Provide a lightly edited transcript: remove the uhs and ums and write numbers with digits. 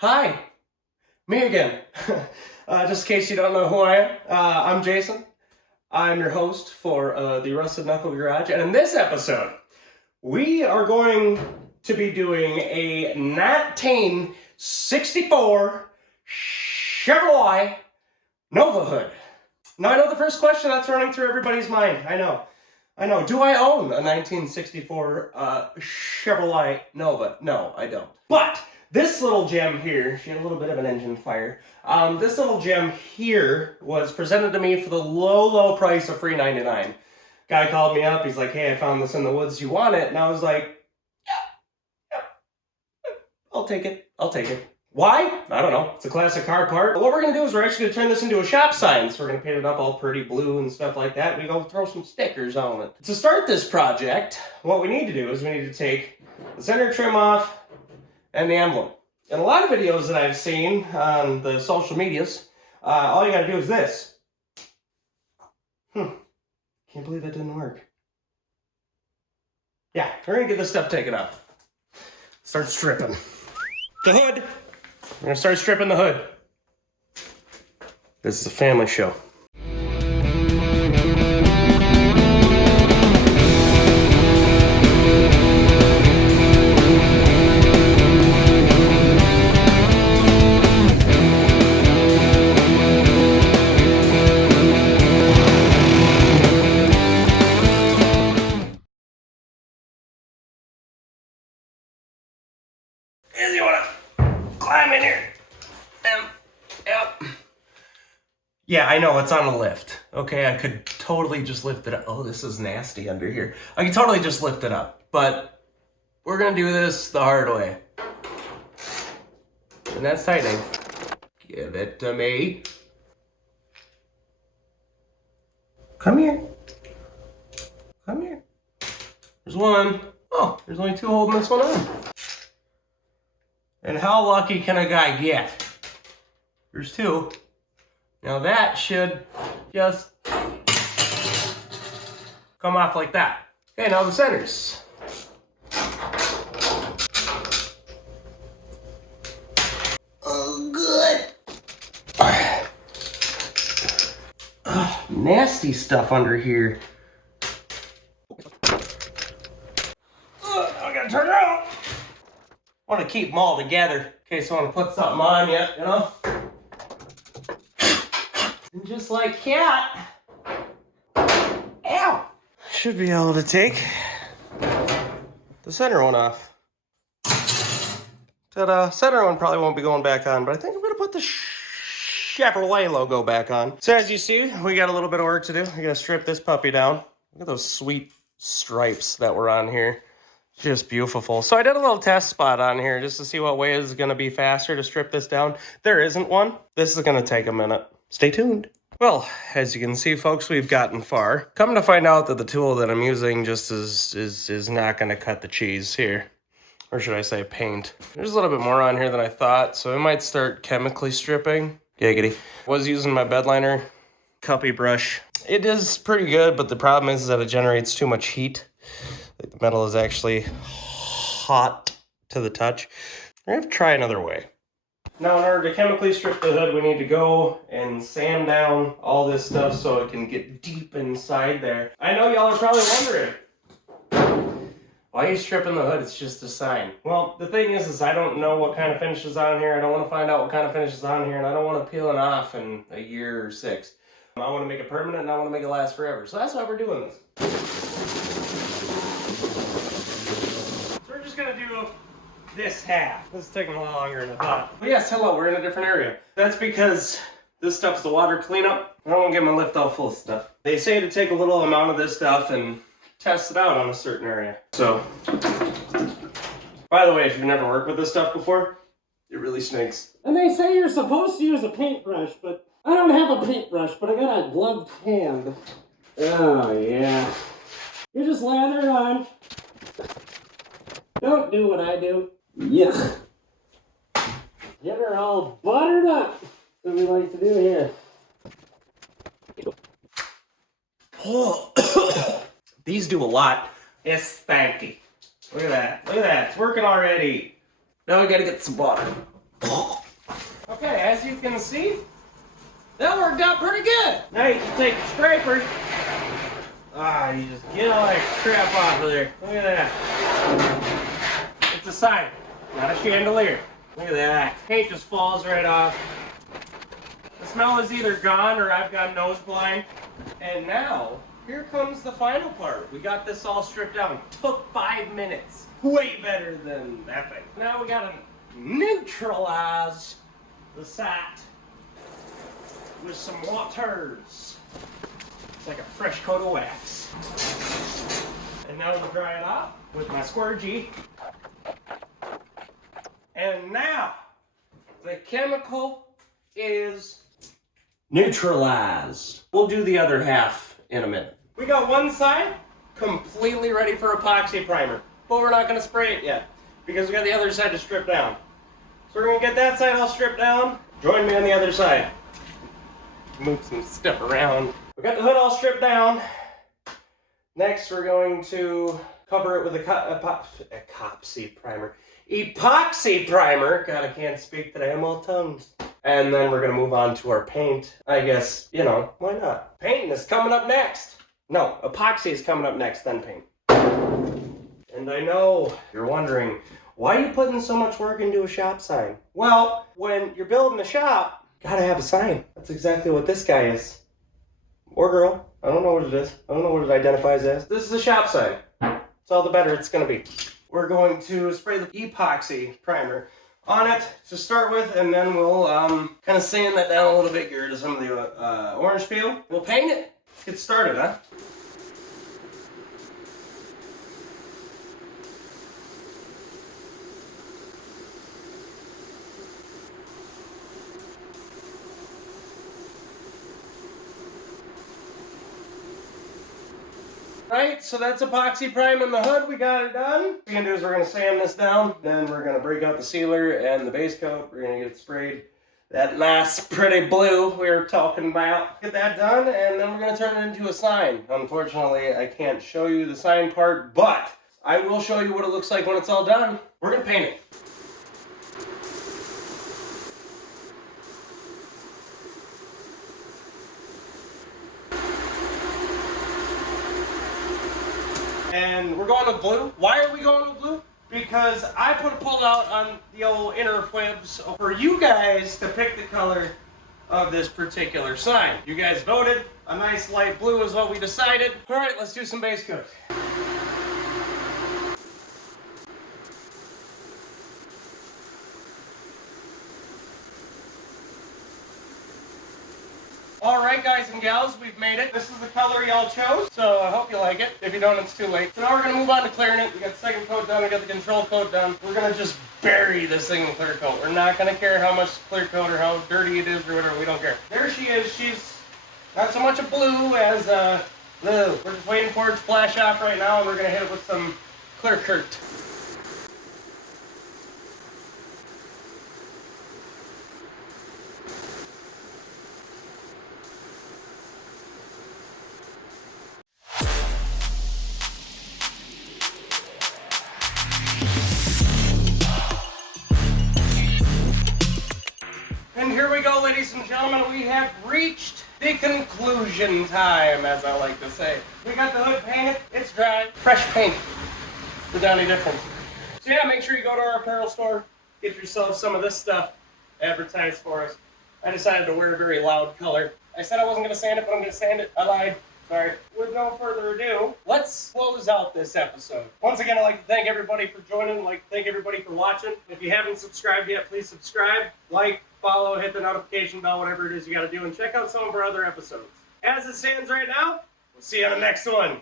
Hi, me again. Just in case you don't know who I am, I'm Jason. I'm your host for the Rusted Knuckle Garage, and in this episode, we are going to be doing a 1964 Chevrolet Nova hood. Now, I know the first question that's running through everybody's mind. I know. Do I own a 1964 Chevrolet Nova? No, I don't. But this little gem here, she had a little bit of an engine fire. This little gem here was presented to me for the low price of $3.99. Guy called me up. He's like, "Hey, I found this in the woods. You want it?" And I was like, "Yeah, I'll take it. Why? I don't know. It's a classic car part. But what we're going to do is we're actually going to turn this into a shop sign. So we're going to paint it up all pretty blue and stuff like that. We're going to throw some stickers on it. To start this project, what we need to do is we need to take the center trim off and the emblem. In a lot of videos that I've seen on the social medias, all you got to do is this. Can't believe that didn't work. Yeah, we're going to get this stuff taken off. Start stripping the hood. We're going to start stripping the hood. This is a family show. You want to climb in here? Yep. Yeah, I know, it's on a lift. Okay, I could totally just lift it up. Oh, this is nasty under here. I could totally just lift it up, but we're gonna do this the hard way. And that's tightening. Give it to me. Come here. There's one. Oh, there's only two holding this one on. And how lucky can a guy get? There's two. Now that should just come off like that. Okay, now the centers. Oh, good. Nasty stuff under here. I gotta turn around. I want to keep them all together in case I want to put something on you, you know? And just like cat. Ow! Should be able to take the center one off. Ta-da! Center one probably won't be going back on, but I think I'm going to put the Chevrolet logo back on. So as you see, we got a little bit of work to do. We're going to strip this puppy down. Look at those sweet stripes that were on here. Just beautiful. So I did a little test spot on here just to see what way is going to be faster to strip this down. There isn't one. This is going to take a minute. Stay tuned. Well, as you can see, folks, we've gotten far. Come to find out that the tool that I'm using just is not going to cut the cheese here. Or should I say paint. There's a little bit more on here than I thought, so I might start chemically stripping. Giggity. Was using my bed liner cuppy brush. It is pretty good, but the problem is that it generates too much heat. The metal is actually hot to the touch. We're going to have to try another way. Now, in order to chemically strip the hood, we need to go and sand down all this stuff so it can get deep inside there. I know y'all are probably wondering, why are you stripping the hood? It's just a sign. Well, the thing is I don't know what kind of finish is on here. I don't want to find out what kind of finish is on here, and I don't want to peel it off in a year or 6. I want to make it permanent, and I want to make it last forever. So that's why we're doing this. Gonna do this half. This is taking a lot longer than I thought. But yes, hello, we're in a different area. That's because this stuff's the water cleanup. I don't want to get my lift all full of stuff. They say to take a little amount of this stuff and test it out on a certain area. So, by the way, if you've never worked with this stuff before, it really stinks. And they say you're supposed to use a paintbrush, but I don't have a paintbrush, but I got a gloved hand. Oh, yeah. You just lather it on. Don't do what I do. Yuck. Get her all buttered up. That's what we like to do here. Oh, these do a lot. It's stanky. Look at that. Look at that. It's working already. Now we gotta get some water. Okay, as you can see, that worked out pretty good. Now you can take the scraper. You just get all that crap off of there. Look at that. It's a sign, not a chandelier. Look at that. Paint just falls right off. The smell is either gone or I've got nose blind. And now, here comes the final part. We got this all stripped down. Took 5 minutes. Way better than that thing. Now we gotta neutralize the site with some waters. It's like a fresh coat of wax. And now we'll dry it off with my squirgy. And now the chemical is neutralized. We'll do the other half in a minute. We got one side completely ready for epoxy primer, but we're not gonna spray it yet because we got the other side to strip down. So we're gonna get that side all stripped down. Join me on the other side. Move some stuff around. We got the hood all stripped down. Next, we're going to cover it with epoxy primer. Epoxy primer. God, I can't speak today. I'm all tongues. And then we're gonna move on to our paint. I guess, you know, why not? Painting is coming up next. No, epoxy is coming up next, then paint. And I know you're wondering, why are you putting so much work into a shop sign? Well, when you're building a shop, you gotta have a sign. That's exactly what this guy is. Or girl. I don't know what it is. I don't know what it identifies as. This is a shop sign. It's all the better it's gonna be. We're going to spray the epoxy primer on it to start with, and then we'll kind of sand that down a little bit, get rid of some of the orange peel. We'll paint it. Let's get started, huh? Right, so that's epoxy prime in the hood. We got it done. What we're gonna do is we're gonna sand this down, then we're gonna break out the sealer and the base coat. We're gonna get it sprayed. That nice pretty blue we were talking about. Get that done, and then we're gonna turn it into a sign. Unfortunately, I can't show you the sign part, but I will show you what it looks like when it's all done. We're gonna paint it. And we're going with blue. Why are we going with blue? Because I put a pull out on the old interwebs for you guys to pick the color of this particular sign. You guys voted. A nice light blue is what we decided. All right, let's do some base coat. Alright guys and gals, we've made it. This is the color y'all chose, so I hope you like it. If you don't, it's too late. So now we're going to move on to clearing it. We got the second coat done, we got the control coat done. We're going to just bury this thing in clear coat. We're not going to care how much clear coat or how dirty it is or whatever, we don't care. There she is. She's not so much a blue as blue. We're just waiting for it to flash off right now, and we're going to hit it with some clear coat. And here we go, ladies and gentlemen, we have reached the conclusion time, as I like to say. We got the hood painted, it's dry, fresh paint. It's the only difference. So yeah, make sure you go to our apparel store, get yourself some of this stuff advertised for us. I decided to wear a very loud color. I said I wasn't going to sand it, but I'm going to sand it. I lied. Sorry. With no further ado, let's close out this episode. Once again, I'd like to thank everybody for joining. I'd like to thank everybody for watching. If you haven't subscribed yet, please subscribe, like, follow, hit the notification bell, whatever it is you got to do, and check out some of our other episodes. As it stands right now, we'll see you on the next one.